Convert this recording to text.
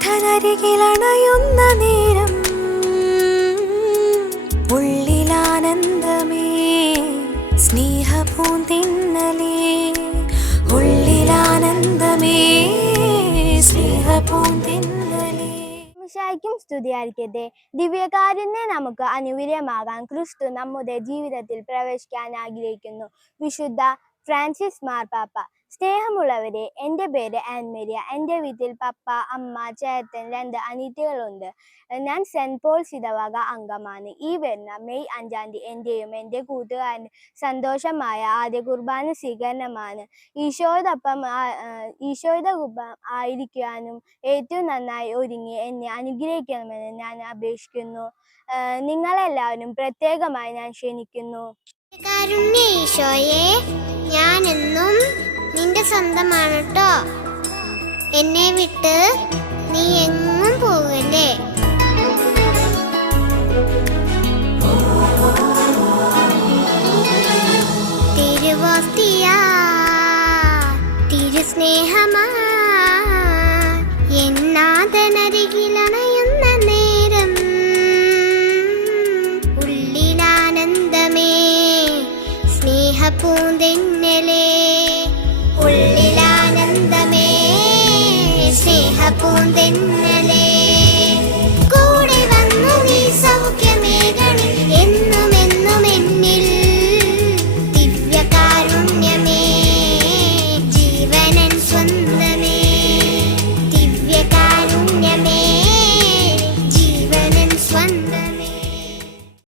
നാഥനരികിലണയുന്ന നേരം ഉള്ളിലാനന്ദമേ സ്നേഹപൂന്തിന്നലേ ഉള്ളിലാനന്ദമേ സ്നേഹപൂന്തിന്നലേ. മിശിഹായ്ക്കും സ്തുതിയായിരിക്കട്ടെ. ദിവ്യകാരുണ്യം നമുക്ക് അനുകൂലമാകാൻ ക്രിസ്തു നമ്മുടെ ജീവിതത്തിൽ പ്രവേശിക്കാൻ ആഗ്രഹിക്കുന്നു. വിശുദ്ധ ഫ്രാൻസിസ് മാർപ്പാപ്പ. സ്നേഹമുള്ളവരെ, എൻ്റെ പേര് ആൻമരിയ. എൻ്റെ വീട്ടിൽ പപ്പ, അമ്മ, ചേട്ടൻ, 2 അനിയത്തികളുണ്ട്. ഞാൻ സെൻറ്റ് പോൾസ് ഇടവക അംഗമാണ്. ഈ വരുന്ന മെയ് 5-ാം തീയതി എൻ്റെയും എൻ്റെ കൂട്ടുകാരൻ്റെ സന്തോഷമായ ആദ്യ കുർബാന സ്വീകരണമാണ്. ഈശോയോടൊപ്പം ആയിരിക്കാനും ഏറ്റവും നന്നായി ഒരുങ്ങി എന്നെ അനുഗ്രഹിക്കണമെന്ന് ഞാൻ അപേക്ഷിക്കുന്നു. നിങ്ങളെല്ലാവരും പ്രത്യേകമായി ഞാൻ ക്ഷണിക്കുന്നു. കാരുണ്യ ഈശോയെ, ഞാനെന്നും നിന്റെ സ്വന്തമാണ് കേട്ടോ. എന്നെ വിട്ട് നീ എങ്ങും പോകല്ലേ. തിരുവോസ്തിയാ തിരുസ്നേഹമാ